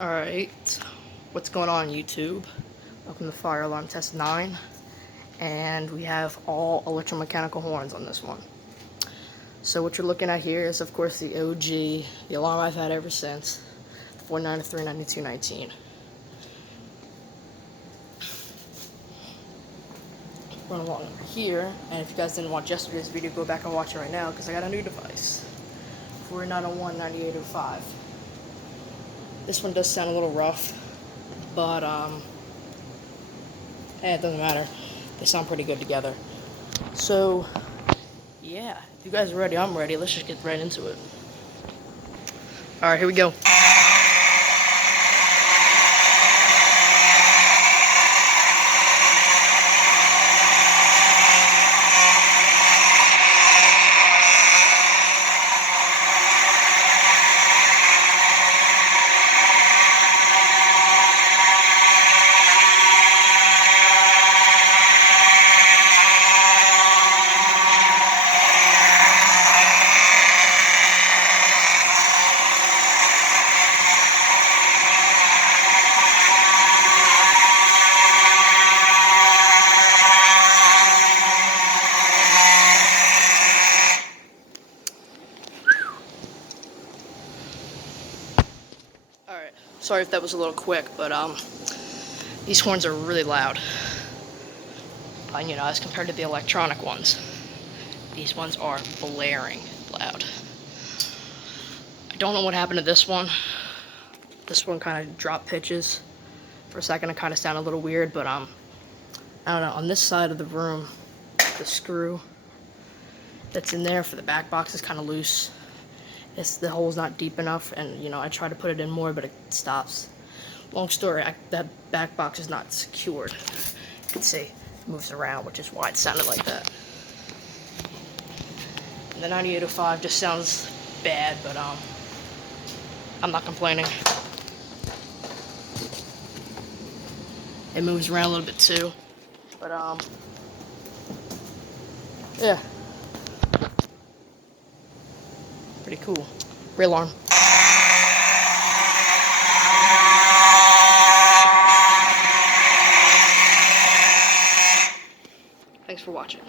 Alright, what's going on YouTube? Welcome to Fire Alarm Test 9, and we have all electromechanical horns on this one. So what you're looking at here is of course the OG, the alarm I've had ever since, 493-9219. Run along over here, and if you guys didn't watch yesterday's video, go back and watch it right now because I got a new device, 4901-9805. This one does sound a little rough, but it doesn't matter. They sound pretty good together. So, yeah, if you guys are ready, I'm ready. Let's just get right into it. Alright, here we go. Alright, sorry if that was a little quick, but these horns are really loud. And as compared to the electronic ones, these ones are blaring loud. I don't know what happened to this one. This one kind of dropped pitches. For a second, it kind of sounded a little weird, but I don't know. On this side of the room, the screw that's in there for the back box is kind of loose. The hole's not deep enough, and I try to put it in more, but it stops. Long story, that back box is not secured. You can see it moves around, which is why it sounded like that. And the 9805 just sounds bad, but I'm not complaining. It moves around a little bit too, but yeah, pretty cool. Real alarm. Thanks for watching.